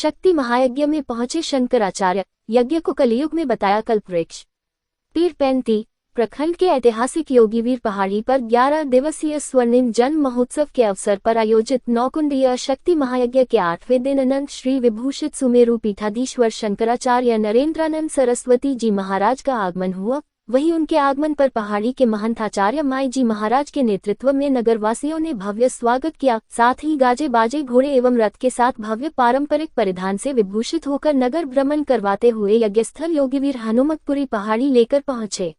शक्ति महायज्ञ में पहुंचे शंकराचार्य, यज्ञ को कलयुग में बताया कल्पवृक्ष। पीरपैंती प्रखंड के ऐतिहासिक योगीवीर पहाड़ी पर 11 दिवसीय स्वर्णिम जन्म महोत्सव के अवसर पर आयोजित 9 कुंडीय शक्ति महायज्ञ के 8वें दिन अनंत श्री विभूषित सुमेरु पीठाधीश्वर शंकराचार्य नरेंद्रानंद सरस्वती जी महाराज का आगमन हुआ। वहीं उनके आगमन पर पहाड़ी के महंत आचार्य माई जी महाराज के नेतृत्व में नगरवासियों ने भव्य स्वागत किया। साथ ही गाजे बाजे घोड़े एवं रथ के साथ भव्य पारंपरिक परिधान से विभूषित होकर नगर भ्रमण करवाते हुए यज्ञस्थल योगीवीर हनुमतपुरी पहाड़ी लेकर पहुंचे।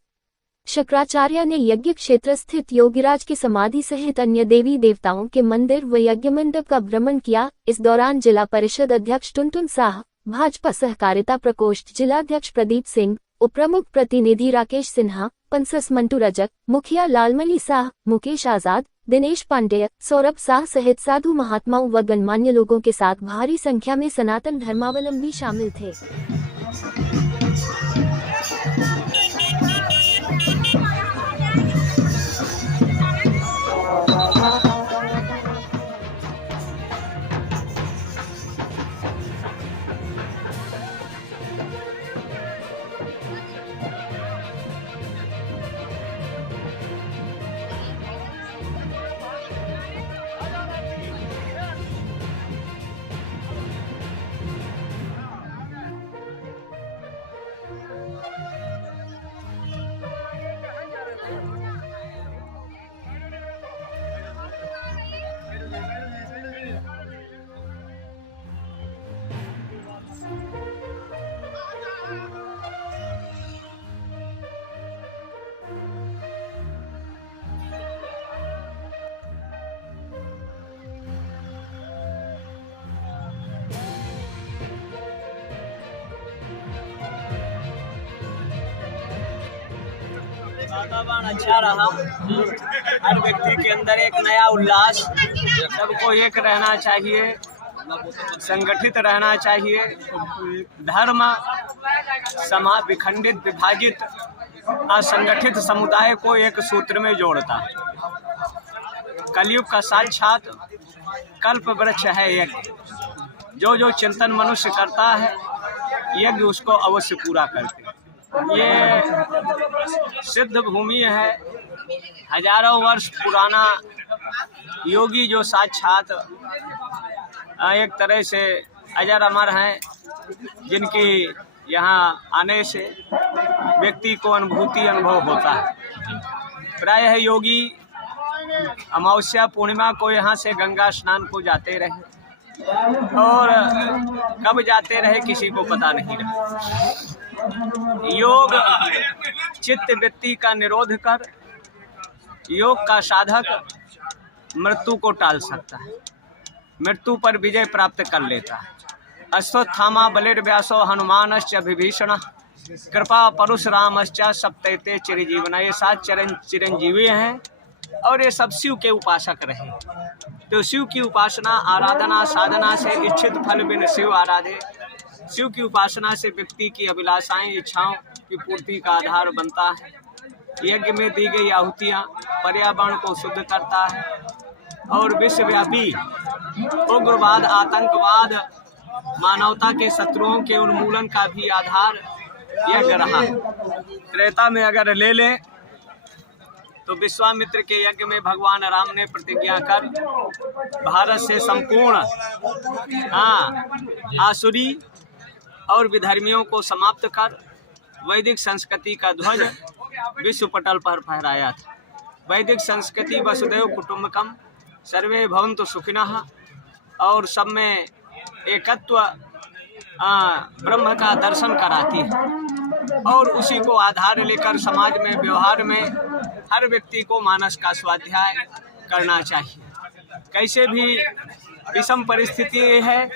शंकराचार्य ने यज्ञ क्षेत्र स्थित योगीराज की समाधि सहित अन्य देवी देवताओं के मंदिर व यज्ञ मंडप का भ्रमण किया। इस दौरान जिला परिषद अध्यक्ष टुनटुन साह, भाजपा सहकारिता प्रकोष्ठ जिलाध्यक्ष प्रदीप सिंह, उपप्रमुख प्रतिनिधि राकेश सिन्हा, पंसस मंटू रजक, मुखिया लालमणि साह, मुकेश आजाद, दिनेश पांडेय, सौरभ साह सहित साधु महात्माओं व गणमान्य लोगों के साथ भारी संख्या में सनातन धर्मावलंबी शामिल थे। वातावरण अच्छा रहा। हर व्यक्ति के अंदर एक नया उल्लास, सबको एक रहना चाहिए, संगठित रहना चाहिए। धर्म समाज विखंडित विभाजित असंगठित समुदाय को एक सूत्र में जोड़ता है। कलयुग का साक्षात कल्प वृक्ष है यज्ञ। जो जो चिंतन मनुष्य करता है यज्ञ उसको अवश्य पूरा करते। ये सिद्ध भूमि है, हजारों वर्ष पुराना योगी जो साक्षात एक तरह से अजर अमर हैं, जिनकी यहाँ आने से व्यक्ति को अनुभव होता है। प्रायः योगी अमावस्या पूर्णिमा को यहाँ से गंगा स्नान को जाते रहे और कब जाते रहे किसी को पता नहीं रहा। योग चित्त वृत्ति का निरोध कर योग का साधक मृत्यु को टाल सकता है, मृत्यु पर विजय प्राप्त कर लेता है। अश्वत्थामा बलिर्व्यासो हनुमानश्च विभीषण कृपा परशुरामश्च सप्तैते चिरजीवन। ये 7 चिरंजीवी हैं और ये सब शिव के उपासक रहे। तो शिव की उपासना आराधना साधना से इच्छित फल बिन शिव आराधे। शिव की उपासना से व्यक्ति की अभिलाषाएं इच्छाओं की पूर्ति का आधार बनता है। यज्ञ में दी गई आहुतियाँ पर्यावरण को शुद्ध करता है और विश्वव्यापी उग्रवाद आतंकवाद मानवता के शत्रुओं के उन्मूलन का भी आधार यज्ञ रहा। त्रेता में अगर ले लें तो विश्वामित्र के यज्ञ में भगवान राम ने प्रतिज्ञा कर भारत से संपूर्ण आसुरी और विधर्मियों को समाप्त कर वैदिक संस्कृति का ध्वज विश्व पटल पर फहराया था। वैदिक संस्कृति वसुदैव कुटुंबकम सर्वे भवन्तु सुखिनः और सब में एकत्व ब्रह्म का दर्शन कराती है और उसी को आधार लेकर समाज में व्यवहार में हर व्यक्ति को मानस का स्वाध्याय करना चाहिए। कैसे भी विषम परिस्थिति है,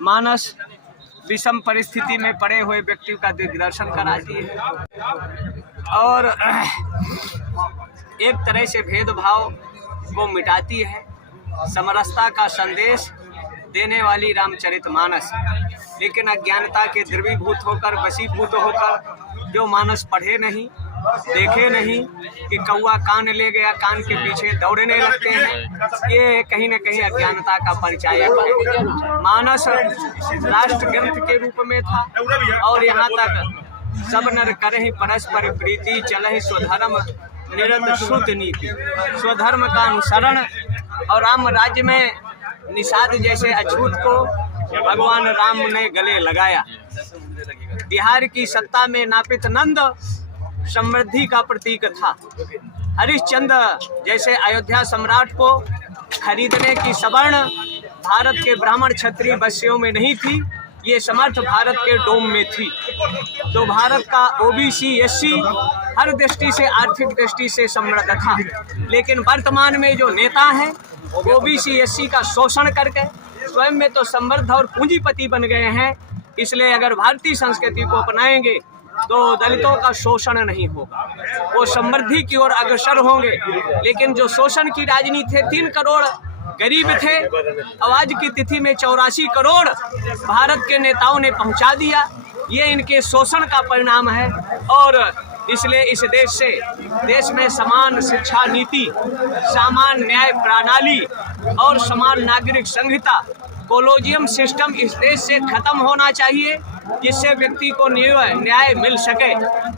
मानस विषम परिस्थिति में पड़े हुए व्यक्ति का दिग्दर्शन कराती है और एक तरह से भेदभाव को मिटाती है। समरसता का संदेश देने वाली रामचरितमानस। लेकिन अज्ञानता के द्रवीभूत होकर वशीभूत होकर जो मानस पढ़े नहीं देखे नहीं कि कौवा कान ले गया, कान के पीछे दौड़ने लगते हैं। ये कहीं न कहीं अज्ञानता का परिचायक है। मानस राष्ट्र ग्रंथ के रूप में था और यहाँ तक सब नर करहि परस्पर प्रीति, चलहि स्वधर्म निरत शुद्ध नीति। स्वधर्म का अनुसरण और राम राज्य में निषाद जैसे अछूत को भगवान राम ने गले लगाया। बिहार की सत्ता में नापित नंद समृद्धि का प्रतीक था। हरिश्चंद्र जैसे अयोध्या सम्राट को खरीदने की सवर्ण भारत के ब्राह्मण क्षत्रिय वैश्यों में नहीं थी, ये समर्थ भारत के डोम में थी। तो भारत का ओबीसी एससी हर दृष्टि से, आर्थिक दृष्टि से समृद्ध था। लेकिन वर्तमान में जो नेता हैं ओबीसी एससी का शोषण करके स्वयं में तो समृद्ध और पूंजीपति बन गए हैं। इसलिए अगर भारतीय संस्कृति को अपनाएंगे तो दलितों का शोषण नहीं होगा, वो समृद्धि की ओर अग्रसर होंगे। लेकिन जो शोषण की राजनीति है, 3 करोड़ गरीब थे, अब आज की तिथि में 84 करोड़ भारत के नेताओं ने पहुंचा दिया। ये इनके शोषण का परिणाम है। और इसलिए इस देश में समान शिक्षा नीति, समान न्याय प्रणाली और समान नागरिक संहिता, कोलोजियम सिस्टम इस देश से खत्म होना चाहिए, जिससे व्यक्ति को न्याय मिल सके।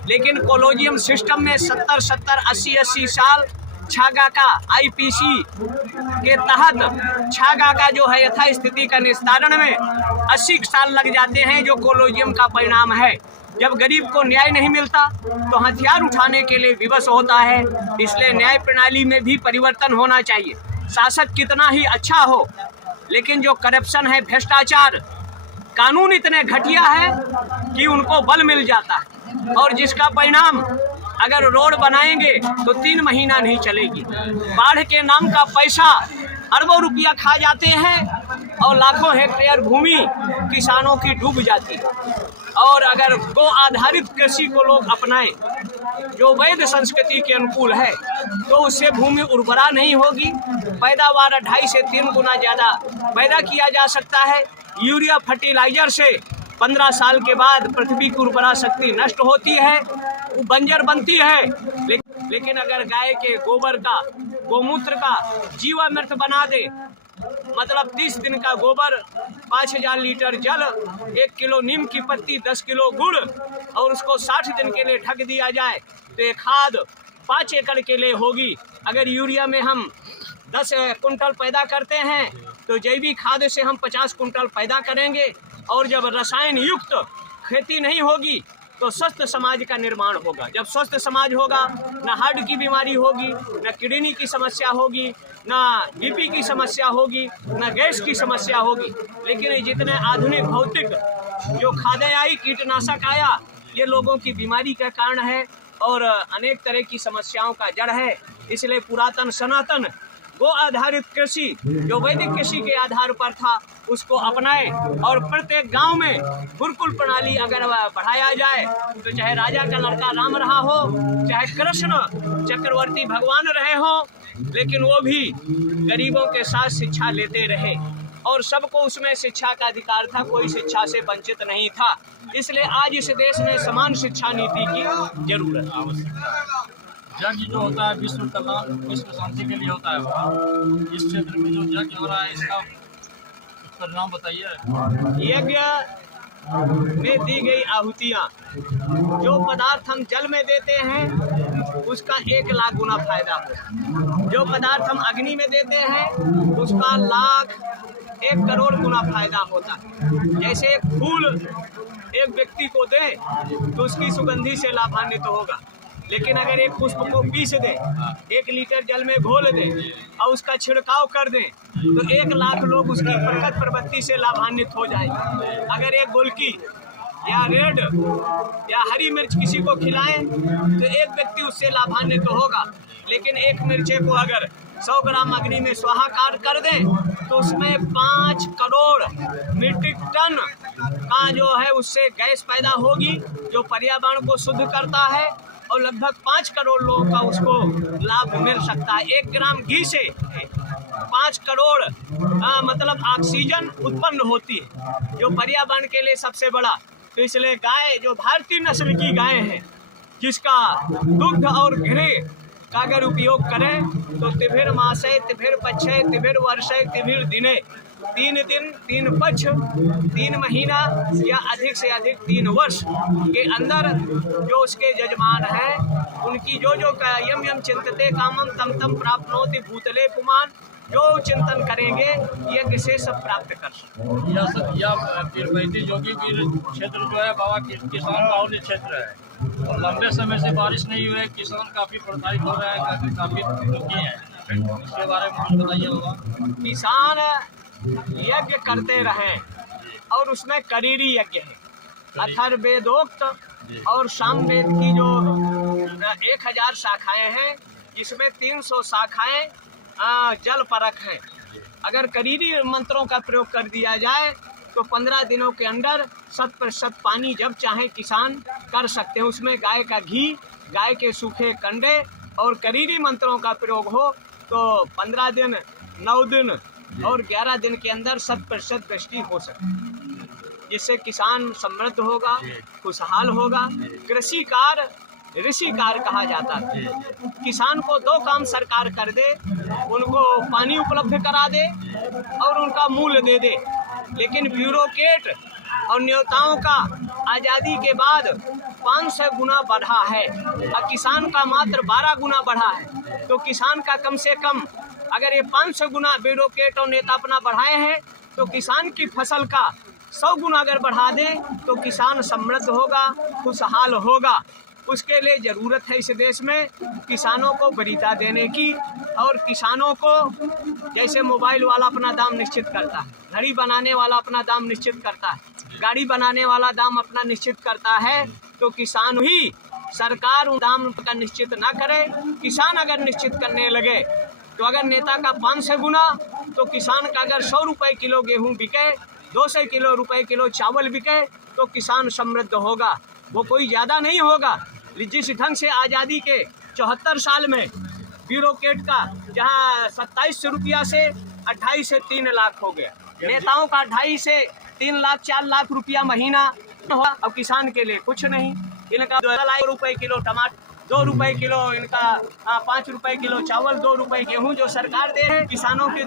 लेकिन कोलोजियम सिस्टम में 70, 80 साल छागा का आईपीसी के तहत छागा का जो है यथा स्थिति का निस्तारण में 80 साल लग जाते हैं, जो कोलोजियम का परिणाम है। जब गरीब को न्याय नहीं मिलता तो हथियार उठाने के लिए विवश होता है। इसलिए न्याय प्रणाली में भी परिवर्तन होना चाहिए। शासक कितना ही अच्छा हो, लेकिन जो करप्शन है, भ्रष्टाचार, कानून इतने घटिया है कि उनको बल मिल जाता है। और जिसका परिणाम अगर रोड बनाएंगे तो 3 महीना नहीं चलेगी। बाढ़ के नाम का पैसा अरबों रुपया खा जाते हैं और लाखों हेक्टेयर भूमि किसानों की डूब जाती है। और अगर गो आधारित कृषि को लोग अपनाएं, जो वैध संस्कृति के अनुकूल है, तो उससे भूमि उर्वरा नहीं होगी। पैदावार 2.5 से 3 गुना ज़्यादा पैदा किया जा सकता है। यूरिया फर्टिलाइजर से 15 साल के बाद पृथ्वी की उर्वरा शक्ति नष्ट होती है, वो बंजर बनती है। लेकिन अगर गाय के गोबर का, गोमूत्र का जीवामृत बना दे, मतलब 30 दिन का गोबर, 5000 लीटर जल, 1 किलो नीम की पत्ती, 10 किलो गुड़, और उसको 60 दिन के लिए ढक दिया जाए तो ये खाद 5 एकड़ के लिए होगी। अगर यूरिया में हम 10 कुंटल पैदा करते हैं तो जैविक खाद से हम 50 कुंटल पैदा करेंगे। और जब रसायन युक्त खेती नहीं होगी तो स्वस्थ समाज का निर्माण होगा। जब स्वस्थ समाज होगा, न हार्ट की बीमारी होगी, न किडनी की समस्या होगी, न बीपी की समस्या होगी, न गैस की समस्या होगी। लेकिन जितने आधुनिक भौतिक जो खादें आई, कीटनाशक आया, ये लोगों की बीमारी का कारण है और अनेक तरह की समस्याओं का जड़ है। इसलिए पुरातन सनातन गो आधारित कृषि, जो वैदिक कृषि के आधार पर था, उसको अपनाए। और प्रत्येक गांव में गुरुकुल प्रणाली अगर बढ़ाया जाए तो चाहे राजा का लड़का राम रहा हो, चाहे कृष्ण चक्रवर्ती भगवान रहे हो, लेकिन वो भी गरीबों के साथ शिक्षा लेते रहे और सबको उसमें शिक्षा का अधिकार था, कोई शिक्षा से वंचित नहीं था। इसलिए आज इस देश में समान शिक्षा नीति की जरूरत है। यज्ञ जो होता है विश्व कल्याण, विश्व शांति के लिए होता है। इस क्षेत्र में जो यज्ञ हो रहा है, इसका परिणाम बताइए। यज्ञ में दी गई आहुतियाँ, जो पदार्थ हम जल में देते हैं उसका 1 लाख गुना फायदा हो, जो पदार्थ हम अग्नि में देते हैं उसका 1 करोड़ गुना फायदा होता है। जैसे एक फूल एक व्यक्ति को दें तो उसकी सुगंधी से लाभान्वित होगा, लेकिन अगर एक पुष्प को पीस दें, 1 लीटर जल में घोल दें और उसका छिड़काव कर दें तो 1 लाख लोग उसकी प्रखर प्रवृत्ति से लाभान्वित हो जाएंगे। अगर एक गोलकी या रेड या हरी मिर्च किसी को खिलाएं तो एक व्यक्ति उससे लाभान्वित होगा। लेकिन एक मिर्चे को अगर 100 ग्राम अग्नि में स्वाहाकार कर दें तो उसमें 5 करोड़ मीट्रिक टन का जो है उससे गैस पैदा होगी, जो पर्यावरण को शुद्ध करता है और लगभग 5 करोड़ लोगों का उसको लाभ मिल सकता है। 1 ग्राम घी से 5 करोड़ मतलब ऑक्सीजन उत्पन्न होती है, जो पर्यावरण के लिए सबसे बड़ा। तो इसलिए गाय, जो भारतीय नस्ल की गाय है, जिसका दुग्ध और घृ का अगर उपयोग करें तो तिभिर मासे तिभिर पक्षे तिभिर वर्षे तिभिर दिने, 3 दिन 3 पक्ष 3 महीना या अधिक से अधिक 3 वर्ष के अंदर जो उसके जजमान हैं उनकी जो यम यम चिंतते कामम तम तम प्राप्नोति भूतले पुमान, जो चिंतन करेंगे यज्ञ से सब प्राप्त कर सकते। यह पीरपैंती जोगी पीर क्षेत्र जो है बाबा किसान बाहुल्य क्षेत्र है और लंबे समय से बारिश नहीं हुई है, किसान काफी प्रताड़ित हो रहा है, काफी दुखी है, इसके बारे में कुछ बताइए बाबा। किसान यज्ञ करते रहें और उसमें करीरी यज्ञ है, अथर्वेदोक्त और सामवेद की जो 1000 शाखाएं हैं जिसमें 300 शाखाएं जल परक हैं। अगर करीरी मंत्रों का प्रयोग कर दिया जाए तो 15 दिनों के अंदर 100% पानी जब चाहे किसान कर सकते हैं। उसमें गाय का घी, गाय के सूखे कंडे और करीरी मंत्रों का प्रयोग हो तो 15 दिन 9 दिन और 11 दिन के अंदर 100% वृष्टि हो सकती है, जिससे किसान समृद्ध होगा, खुशहाल होगा। कृषि कार्य ऋषि कार्य कहा जाता है। किसान को 2 काम सरकार कर दे, उनको पानी उपलब्ध करा दे और उनका मूल्य दे दे। लेकिन ब्यूरोक्रेट और नेताओं का आज़ादी के बाद 500 गुना बढ़ा है और किसान का मात्र 12 गुना बढ़ा है। तो किसान का कम से कम अगर ये 500 गुना ब्यूरोक्रेट और नेता अपना बढ़ाए हैं तो किसान की फसल का 100 गुना अगर बढ़ा दें तो किसान समृद्ध होगा, खुशहाल होगा। उसके लिए ज़रूरत है इस देश में किसानों को वरीयता देने की, और किसानों को जैसे मोबाइल वाला अपना दाम निश्चित करता है, घड़ी बनाने वाला अपना दाम निश्चित करता है, गाड़ी बनाने वाला दाम अपना निश्चित करता है, तो किसान ही सरकार उन दाम का निश्चित ना करे। किसान अगर निश्चित करने लगे तो अगर नेता का 500 गुना तो किसान का अगर 100 रुपये किलो गेहूँ बिके, 200 रुपये किलो चावल बिके तो किसान समृद्ध होगा। वो कोई ज़्यादा नहीं होगा। जिस ढंग से आज़ादी के 74 साल में ब्यूरोक्रेट का जहाँ 2700 रुपया से 28 से 3 लाख हो गया, नेताओं का 2.5 से 3 लाख 4 लाख रुपया महीना हुआ। अब किसान के लिए कुछ नहीं, इनका 2 रुपये किलो टमाटर, 2 रुपये किलो इनका 5 रुपये किलो चावल, 2 रुपये गेहूँ जो सरकार दे रहे हैं, किसानों के